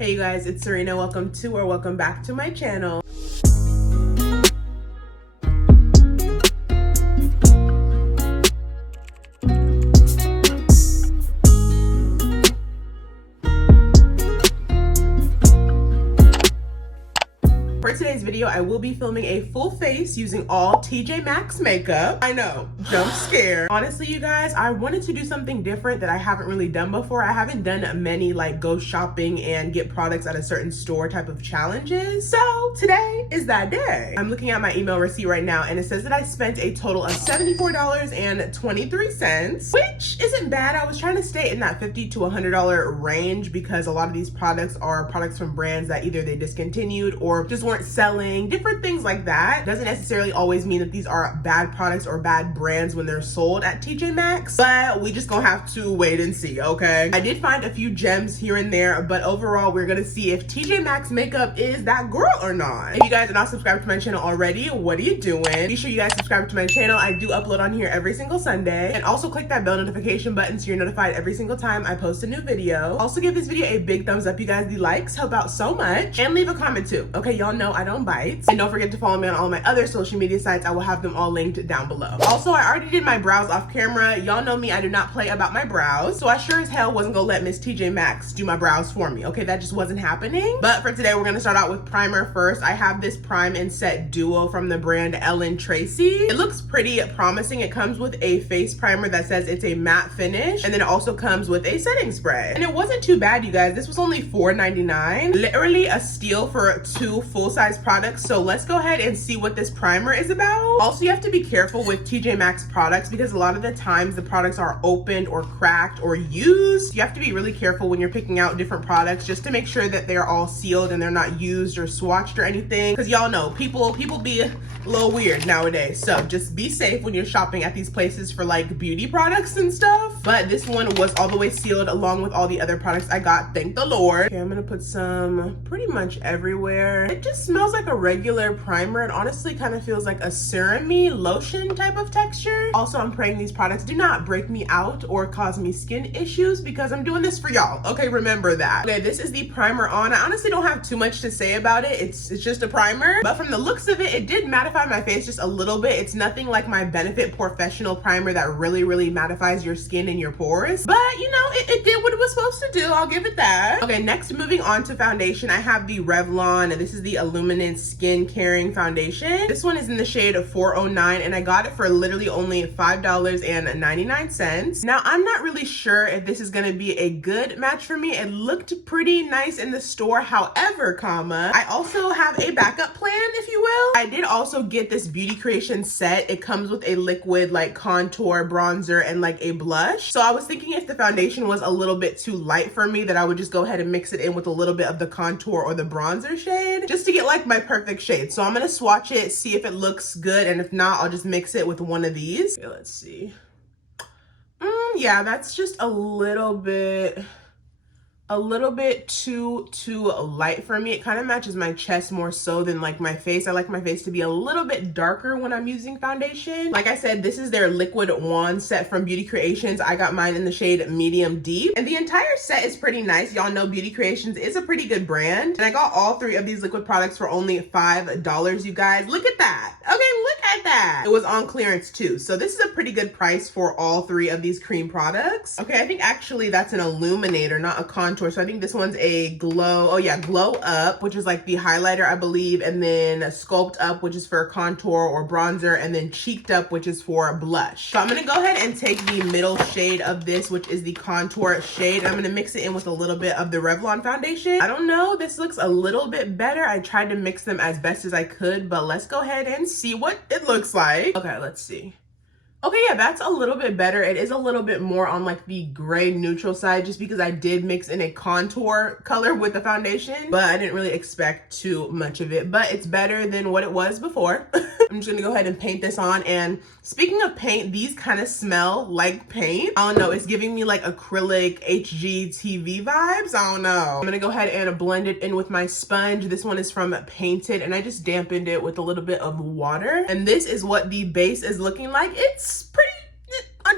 Hey you guys, it's Serena. Welcome to or welcome back to my channel. For today's video, I will be filming a full face using all TJ Maxx makeup. I know, jump scare. Honestly, you guys, I wanted to do something different that I haven't really done before. I haven't done many like go shopping and get products at a certain store type of challenges. So today is that day. I'm looking at my email receipt right now and it says that I spent a total of $74.23, which isn't bad. I was trying to stay in that $50 to $100 range because a lot of these products are products from brands that either they discontinued or just weren't selling, different things like that. Doesn't necessarily always mean that these are bad products or bad brands when they're sold at TJ Maxx, but we just gonna have to wait and see, okay? I did find a few gems here and there, but overall we're gonna see if TJ Maxx makeup is that girl or not. If you guys are not subscribed to my channel already, what are you doing? Be sure you guys subscribe to my channel. I do upload on here every single Sunday, and also click that bell notification button so you're notified every single time I post a new video. Also give this video a big thumbs up, you guys. The likes help out so much, and leave a comment too, okay? Y'all know I don't bite. And don't forget to follow me on all my other social media sites. I will have them all linked down below. Also, I already did my brows off camera. Y'all know me, I do not play about my brows, so I sure as hell wasn't gonna let Miss TJ Maxx do my brows for me, okay? That just wasn't happening. But for today, we're gonna start out with primer first. I have this Prime and Set Duo from the brand Ellen Tracy. It looks pretty promising. It comes with a face primer that says it's a matte finish, and then it also comes with a setting spray. And it wasn't too bad, you guys. This was only $4.99. Literally a steal for two full-size products. So let's go ahead and see what this primer is about. Also, you have to be careful with TJ Maxx products because a lot of the times the products are opened or cracked or used. You have to be really careful when you're picking out different products just to make sure that they're all sealed and they're not used or swatched or anything, because y'all know people be a little weird nowadays. So just be safe when you're shopping at these places for like beauty products and stuff. But this one was all the way sealed along with all the other products I got, thank the Lord. Okay, I'm gonna put some pretty much everywhere. It just smells like a regular primer. It honestly kind of feels like a serum-y lotion type of texture. Also, I'm praying these products do not break me out or cause me skin issues because I'm doing this for y'all, okay? Remember that. Okay, this is the primer on. I honestly don't have too much to say about it. It's just a primer, but from the looks of it, it did mattify my face just a little bit. It's nothing like my Benefit Professional primer that really mattifies your skin and your pores, but you know, it did what it was supposed to do. I'll give it that. Okay, next, moving on to foundation, I have the Revlon, and this is the Illuminate Skin Caring Foundation. This one is in the shade of 409, and I got it for literally only $5.99. Now, I'm not really sure if this is gonna be a good match for me. It looked pretty nice in the store. However, I also have a backup plan, if you will. I did also get this Beauty Creation set. It comes with a liquid like contour, bronzer, and like a blush. So I was thinking if the foundation was a little bit too light for me, that I would just go ahead and mix it in with a little bit of the contour or the bronzer shade just to get like my perfect shade. So I'm gonna swatch it, see if it looks good, and if not, I'll just mix it with one of these. Okay, let's see. Yeah, that's just a little bit too light for me. It kind of matches my chest more so than like my face. I like my face to be a little bit darker when I'm using foundation. Like I said, this is their liquid wand set from Beauty Creations. I got mine in the shade medium deep, and the entire set is pretty nice. Y'all know Beauty Creations is a pretty good brand, and I got all three of these liquid products for only $5, you guys. Look at that. Okay, look at that. It was on clearance too, so this is a pretty good price for all three of these cream products. Okay, I think actually that's an illuminator, not a contour. So I think this one's a glow. Oh yeah, glow up, which is like the highlighter, I believe, and then sculpt up, which is for contour or bronzer, and then cheeked up, which is for blush. So I'm gonna go ahead and take the middle shade of this, which is the contour shade, and I'm gonna mix it in with a little bit of the Revlon foundation. I don't know, this looks a little bit better. I tried to mix them as best as I could, but let's go ahead and see what it looks like. Okay, let's see. Okay, yeah, that's a little bit better. It is a little bit more on like the gray neutral side just because I did mix in a contour color with the foundation, but I didn't really expect too much of it, but it's better than what it was before. I'm just gonna go ahead and paint this on. And speaking of paint, these kind of smell like paint. I don't know, it's giving me like acrylic HGTV vibes. I don't know. I'm gonna go ahead and blend it in with my sponge. This one is from Painted, and I just dampened it with a little bit of water. And this is what the base is looking like. It's pretty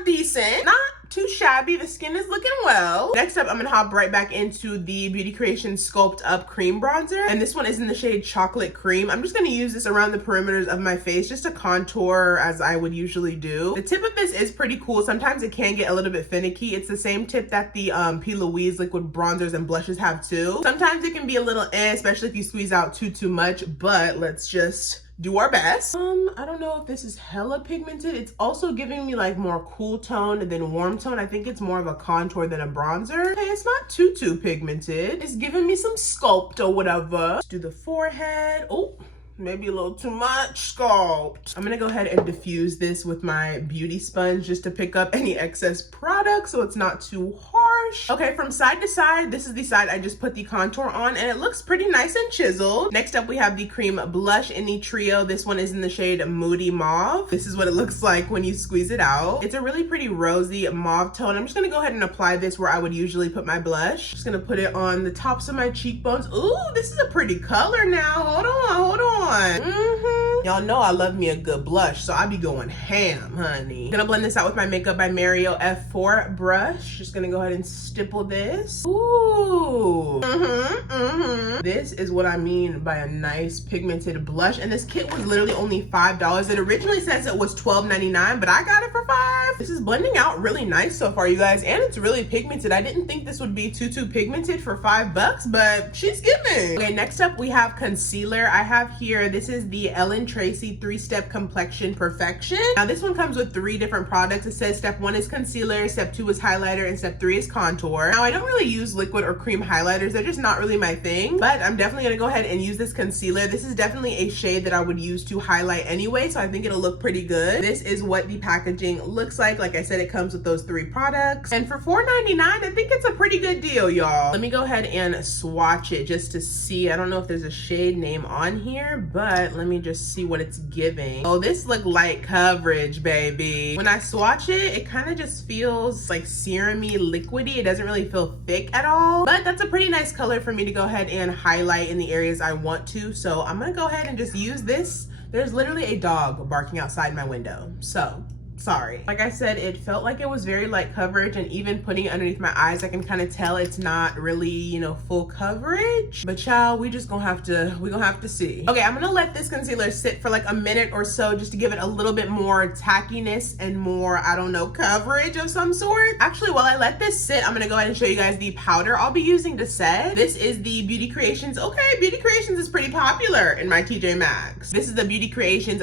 decent, not too shabby. The skin is looking well. Next up, I'm gonna hop right back into the Beauty Creation Sculpt Up Cream Bronzer. And this one is in the shade Chocolate Cream. I'm just gonna use this around the perimeters of my face just to contour as I would usually do. The tip of this is pretty cool. Sometimes it can get a little bit finicky. It's the same tip that the P. Louise liquid bronzers and blushes have too. Sometimes it can be a little especially if you squeeze out too much, but let's just do our best. I don't know if this is hella pigmented. It's also giving me like more cool tone than warm tone. I think it's more of a contour than a bronzer. Okay, it's not too pigmented. It's giving me some sculpt or whatever. Let's do the forehead. Oh, maybe a little too much sculpt. I'm gonna go ahead and diffuse this with my beauty sponge just to pick up any excess product so it's not too harsh. Okay, from side to side, this is the side I just put the contour on and it looks pretty nice and chiseled. Next up, we have the cream blush in the trio. This one is in the shade Moody Mauve. This is what it looks like when you squeeze it out. It's a really pretty rosy mauve tone. I'm just gonna go ahead and apply this where I would usually put my blush. Just gonna put it on the tops of my cheekbones. Ooh, this is a pretty color now. Hold on. Y'all know I love me a good blush, so I be going ham, honey. Gonna blend this out with my Makeup by Mario F4 brush. Just gonna go ahead and stipple this. Ooh. This is what I mean by a nice pigmented blush, and this kit was literally only $5. It originally says it was $12.99, but I got it for $5. This is blending out really nice so far, you guys, and it's really pigmented. I didn't think this would be too pigmented for $5, but she's giving. Okay, next up we have concealer. I have here, this is the Ellen Tracy 3-Step Complexion Perfection. Now this one comes with 3 different products. It says step 1 is concealer, step 2 is highlighter, and step 3 is contour. Now I don't really use liquid or cream highlighters. They're just not really my thing, but I'm definitely gonna go ahead and use this concealer. This is definitely a shade that I would use to highlight anyway, so I think it'll look pretty good. This is what the packaging looks like. Like I said, it comes with those 3 products. And for $4.99, I think it's a pretty good deal, y'all. Let me go ahead and swatch it just to see. I don't know if there's a shade name on here, but let me just see what it's giving. Oh, this look light coverage, baby. When I swatch it, it kind of just feels like serum-y, liquidy. It doesn't really feel thick at all, but that's a pretty nice color for me to go ahead and highlight in the areas I want to. So I'm gonna go ahead and just use this. There's literally a dog barking outside my window, so sorry. Like I said, it felt like it was very light coverage, and even putting it underneath my eyes, I can kind of tell it's not really, you know, full coverage. But child, we gonna have to see. Okay, I'm gonna let this concealer sit for like a minute or so just to give it a little bit more tackiness and more, I don't know, coverage of some sort. Actually, while I let this sit, I'm gonna go ahead and show you guys the powder I'll be using to set. This is the Beauty Creations. Okay, Beauty Creations is pretty popular in my TJ Maxx. This is the Beauty Creations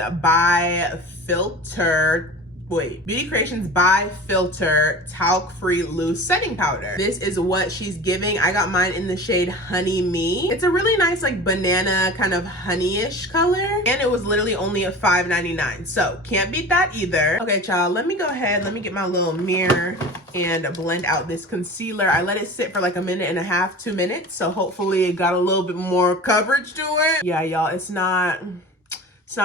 Beauty Creations by Filter Talc-Free Loose Setting Powder. This is what she's giving. I got mine in the shade Honey Me. It's a really nice like banana kind of honey-ish color, and it was literally only a $5.99, so can't beat that either. Okay, child, let me go ahead, let me get my little mirror and blend out this concealer. I let it sit for like a minute and a half, 2 minutes, so hopefully it got a little bit more coverage to it. Yeah, y'all, it's not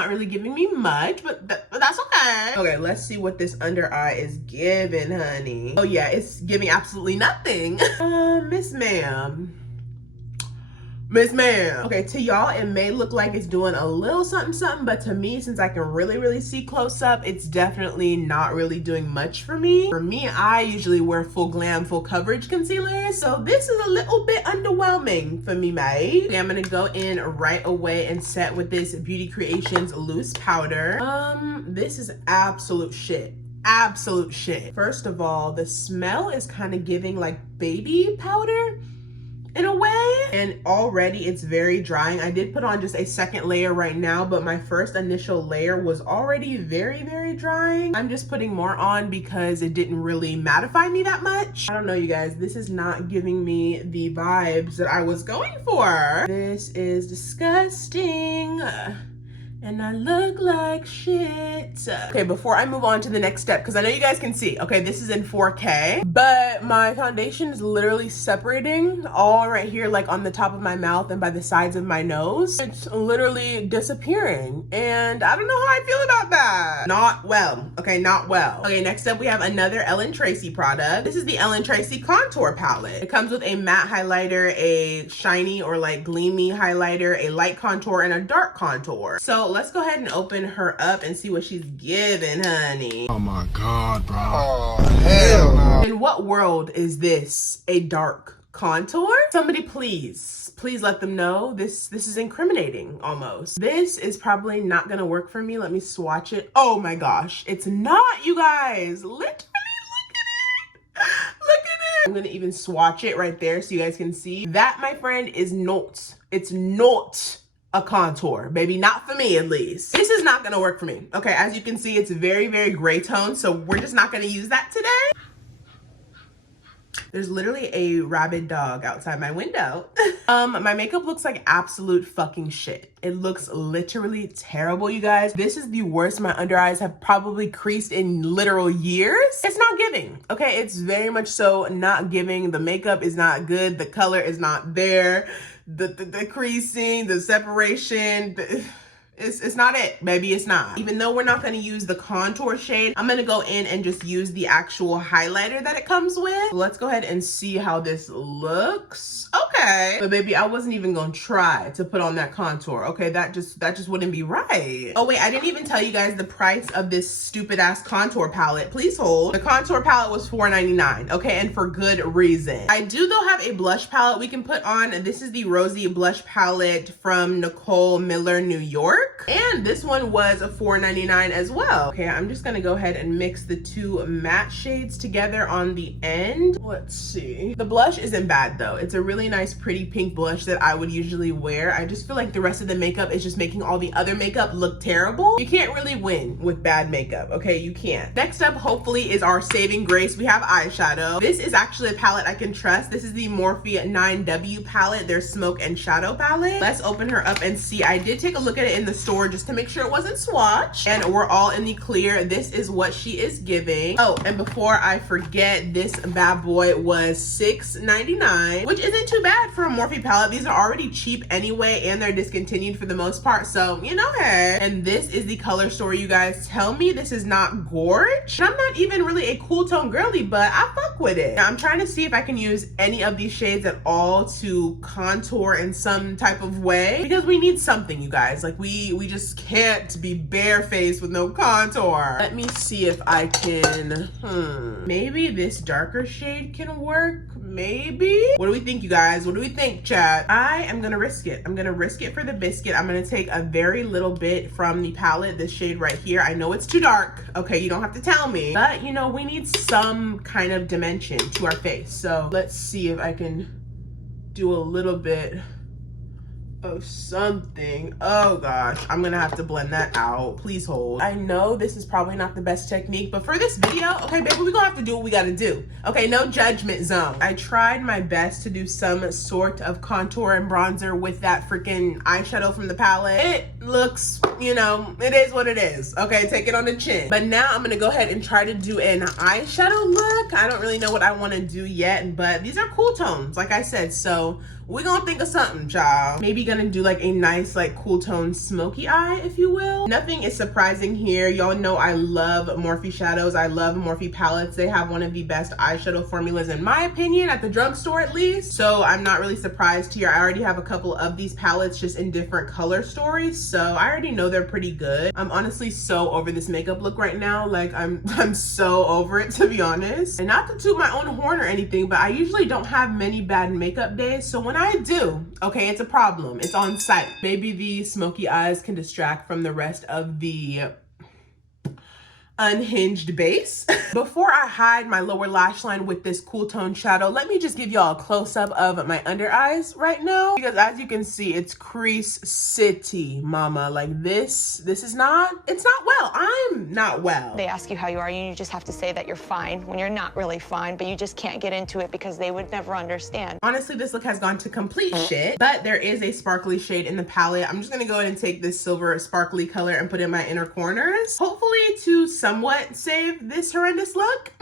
really giving me much, but that's okay. Okay, let's see what this under eye is giving, honey. Oh yeah, it's giving absolutely nothing. Miss Ma'am. Okay, to y'all, it may look like it's doing a little something, but to me, since I can really see close up, it's definitely not really doing much for me. For me, I usually wear full glam, full coverage concealer, so this is a little bit underwhelming for me, mate. Okay, I'm gonna go in right away and set with this Beauty Creations loose powder. This is absolute shit. First of all, the smell is kind of giving like baby powder in a way, and already it's very drying. I did put on just a second layer right now, but my first initial layer was already very drying. I'm just putting more on because it didn't really mattify me that much. I don't know, you guys, this is not giving me the vibes that I was going for. This is disgusting. And I look like shit. Okay, before I move on to the next step, because I know you guys can see, okay, this is in 4K, but my foundation is literally separating all right here, like on the top of my mouth and by the sides of my nose. It's literally disappearing, and I don't know how I feel about that. Not well, okay, not well. Okay, next up we have another Ellen Tracy product. This is the Ellen Tracy Contour Palette. It comes with a matte highlighter, a shiny or like gleamy highlighter, a light contour, and a dark contour. So let's go ahead and open her up and see what she's giving, honey. Oh my God, bro. Oh, hell no. In what world is this a dark contour? Somebody please let them know. This is incriminating almost. This is probably not gonna work for me. Let me swatch it. Oh my gosh, it's not, you guys. Literally, look at it. I'm gonna even swatch it right there so you guys can see. That, my friend, is not. It's not a contour, baby. Not for me, at least. This is not gonna work for me. Okay, as you can see, it's very, very gray tone, so we're just not gonna use that today. There's literally a rabid dog outside my window. My makeup looks like absolute fucking shit. It looks literally terrible, you guys. This is the worst my under eyes have probably creased in literal years. It's not giving, okay? It's very much so not giving. The makeup is not good. The color is not there. The creasing, the separation, it's not it, baby. It's not. Even though we're not going to use the contour shade, I'm going to go in and just use the actual highlighter that it comes with. Let's go ahead and see how this looks. Okay, but baby, I wasn't even going to try to put on that contour. Okay, that just wouldn't be right. Oh wait, I didn't even tell you guys the price of this stupid ass contour palette. Please hold. The contour palette was $4.99. Okay, and for good reason. I do though have a blush palette we can put on. This is the Rosy Blush Palette from Nicole Miller, New York. And this one was $4.99 as well. Okay, I'm just gonna go ahead and mix the two matte shades together on the end. Let's see. The blush isn't bad though. It's a really nice, pretty pink blush that I would usually wear. I just feel like the rest of the makeup is just making all the other makeup look terrible. You can't really win with bad makeup, okay? You can't. Next up, hopefully, is our saving grace. We have eyeshadow. This is actually a palette I can trust. This is the Morphe 9W palette, their smoke and shadow palette. Let's open her up and see. I did take a look at it in the store just to make sure it wasn't swatched, and we're all in the clear. This is what she is giving. Oh, and before I forget, this bad boy was $6.99, which isn't too bad for a Morphe palette. These are already cheap anyway, and they're discontinued for the most part, so you know, hey. And this is the color story, you guys. Tell me this is not gorge. I'm not even really a cool tone girly, but I fuck with it. Now, I'm trying to see if I can use any of these shades at all to contour in some type of way, because we need something, you guys. Like we just can't be barefaced with no contour. Let me see if I can, maybe this darker shade can work, maybe? What do we think, you guys? What do we think, chat? I am gonna risk it. I'm gonna risk it for the biscuit. I'm gonna take a very little bit from the palette, this shade right here. I know it's too dark, okay? You don't have to tell me, but you know, we need some kind of dimension to our face. So let's see if I can do a little bit of something. Oh gosh, I'm gonna have to blend that out. Please hold. I know this is probably not the best technique, but for this video, okay, baby, we're gonna have to do what we gotta do. Okay, no judgment zone. I tried my best to do some sort of contour and bronzer with that freaking eyeshadow from the palette. It looks, you know, it is what it is. Okay, take it on the chin. But now I'm gonna go ahead and try to do an eyeshadow look. I don't really know what I wanna do yet, but these are cool tones, like I said, so we're gonna think of something, y'all. Maybe gonna do like a nice, like cool tone smoky eye, if you will. Nothing is surprising here. Y'all know I love Morphe shadows. I love Morphe palettes. They have one of the best eyeshadow formulas, in my opinion, at the drugstore at least. So I'm not really surprised here. I already have a couple of these palettes just in different color stories, so I already know they're pretty good. I'm honestly so over this makeup look right now. Like I'm so over it, to be honest. And not to toot my own horn or anything, but I usually don't have many bad makeup days. So when I do, okay, it's a problem. It's on site. Maybe the smoky eyes can distract from the rest of the unhinged base. Before I hide my lower lash line with this cool tone shadow, let me just give y'all a close-up of my under eyes right now, because as you can see, it's crease city, mama. Like this is not, it's not well. I'm not well. They ask you how you are, and you just have to say that you're fine when you're not really fine, but you just can't get into it because they would never understand. Honestly, this look has gone to complete shit, but there is a sparkly shade in the palette. I'm just gonna go ahead and take this silver sparkly color and put it in my inner corners, hopefully to somewhat save this horrendous look.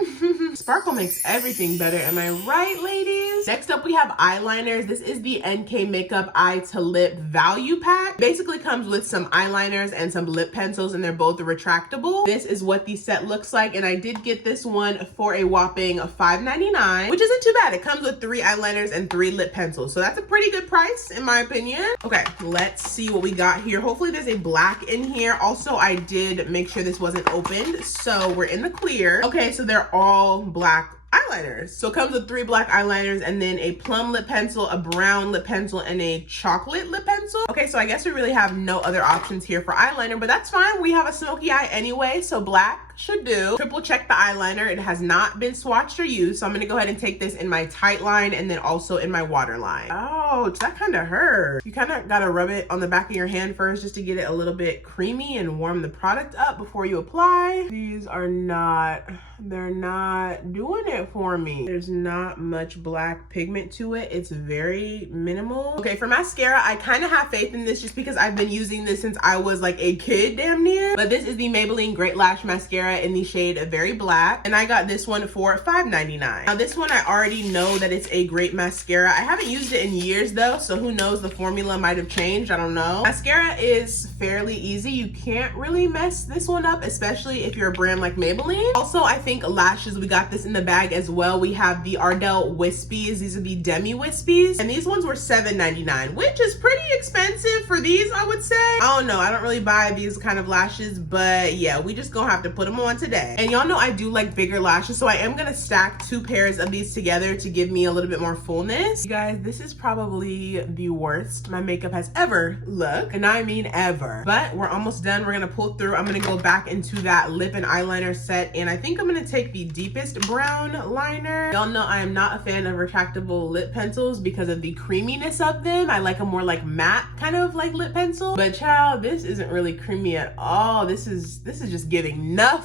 Sparkle makes everything better, am I right, ladies? Next up, we have eyeliners. This is the NK Makeup Eye to Lip Value Pack. Basically comes with some eyeliners and some lip pencils, and they're both retractable. This is what the set looks like, and I did get this one for a whopping $5.99, which isn't too bad. It comes with 3 eyeliners and 3 lip pencils, so that's a pretty good price in my opinion. Okay, let's see what we got here. Hopefully there's a black in here. Also, I did make sure this wasn't opened, so we're in the clear. Okay, so they're all black eyeliners. So it comes with 3 black eyeliners and then a plum lip pencil, a brown lip pencil, and a chocolate lip pencil. Okay, so I guess we really have no other options here for eyeliner, but that's fine. We have a smoky eye anyway, so black should do. Triple check the eyeliner. It has not been swatched or used, so I'm gonna go ahead and take this in my tight line and then also in my waterline. Oh, that kind of hurt. You kind of gotta rub it on the back of your hand first just to get it a little bit creamy and warm the product up before you apply. These are not, they're not doing it for me. There's not much black pigment to it. It's very minimal. Okay, for mascara, I kind of have faith in this just because I've been using this since I was like a kid damn near. But this is the Maybelline Great Lash Mascara in the shade Very Black, and I got this one for $5.99. Now this one, I already know that it's a great mascara. I haven't used it in years though, so who knows, the formula might have changed, I don't know. Mascara is fairly easy. You can't really mess this one up, especially if you're a brand like Maybelline. Also, I think lashes, we got this in the bag as well. We have the Ardell Wispies. These are the Demi Wispies, and these ones were $7.99, which is pretty expensive for these, I would say. I don't know, I don't really buy these kind of lashes, but yeah, we just gonna have to put them on today. And y'all know I do like bigger lashes, so I am gonna stack 2 pairs of these together to give me a little bit more fullness. You guys, this is probably the worst my makeup has ever looked, and I mean ever. But we're almost done. We're gonna pull through. I'm gonna go back into that lip and eyeliner set, and I think I'm gonna take the deepest brown liner. Y'all know I am not a fan of retractable lip pencils because of the creaminess of them. I like a more like matte kind of like lip pencil, but child, this isn't really creamy at all. This is just giving nothing.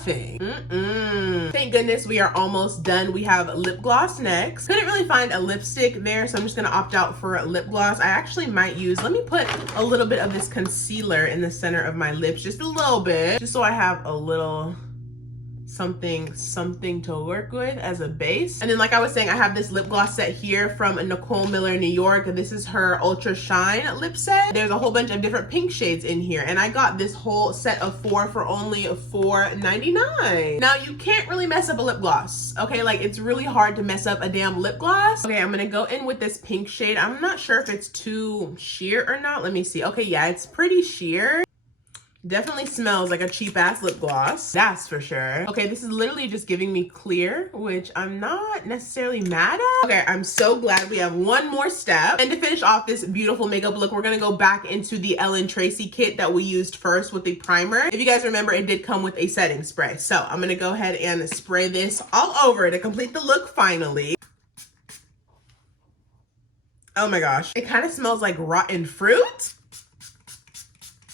Thank goodness we are almost done. We have lip gloss next. Couldn't really find a lipstick there, so I'm just gonna opt out for lip gloss. I actually might use, let me put a little bit of this concealer in the center of my lips, just a little bit, just so I have a little something to work with as a base. And then like I was saying, I have this lip gloss set here from Nicole Miller, New York. This is her Ultra Shine lip set. There's a whole bunch of different pink shades in here, and I got this whole set of 4 for only $4.99. Now you can't really mess up a lip gloss, okay? Like it's really hard to mess up a damn lip gloss. Okay, I'm gonna go in with this pink shade. I'm not sure if it's too sheer or not. Let me see. Okay, yeah, it's pretty sheer. Definitely smells like a cheap ass lip gloss, that's for sure. Okay, this is literally just giving me clear, which I'm not necessarily mad at. Okay, I'm so glad we have one more step. And to finish off this beautiful makeup look, we're gonna go back into the Ellen Tracy kit that we used first with the primer. If you guys remember, it did come with a setting spray. So I'm gonna go ahead and spray this all over to complete the look finally. Oh my gosh, it kind of smells like rotten fruit.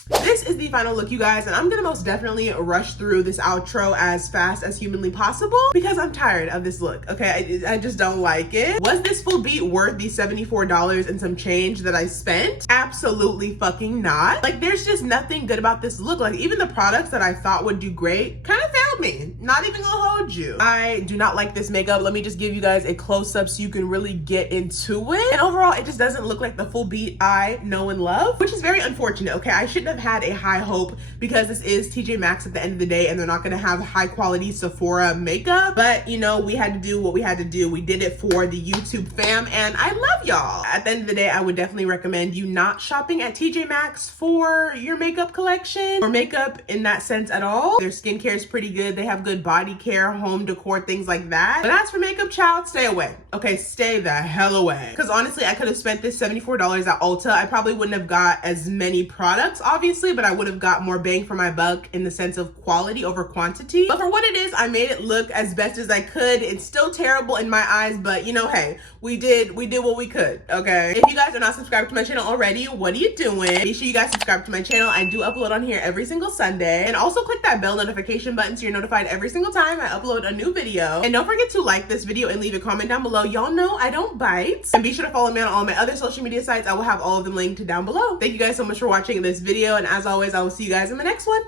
This is the final look, you guys, and I'm gonna most definitely rush through this outro as fast as humanly possible because I'm tired of this look, okay? I just don't like it. Was this full beat worth the $74 and some change that I spent? Absolutely fucking not. Like, there's just nothing good about this look. Like, even the products that I thought would do great kind of failed me. Not even gonna hold you. I do not like this makeup. Let me just give you guys a close-up so you can really get into it. And overall, it just doesn't look like the full beat I know and love, which is very unfortunate, okay? I shouldn't have had a high hope because this is TJ Maxx at the end of the day, and they're not gonna have high quality Sephora makeup, but you know, we had to do what we had to do. We did it for the YouTube fam, and I love y'all. At the end of the day, I would definitely recommend you not shopping at TJ Maxx for your makeup collection or makeup in that sense at all. Their skincare is pretty good. They have good body care, home decor, things like that. But as for makeup, child, stay away. Okay, stay the hell away. Because honestly, I could have spent this $74 at Ulta. I probably wouldn't have got as many products, obviously, but I would have got more bang for my buck in the sense of quality over quantity. But for what it is, I made it look as best as I could. It's still terrible in my eyes, but you know, hey, we did what we could, okay? If you guys are not subscribed to my channel already, what are you doing? Be sure you guys subscribe to my channel. I do upload on here every single Sunday. And also click that bell notification button so you're notified every single time I upload a new video. And don't forget to like this video and leave a comment down below. Y'all know I don't bite. And be sure to follow me on all my other social media sites. I will have all of them linked down below. Thank you guys so much for watching this video. And as always, I will see you guys in the next one.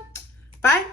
Bye.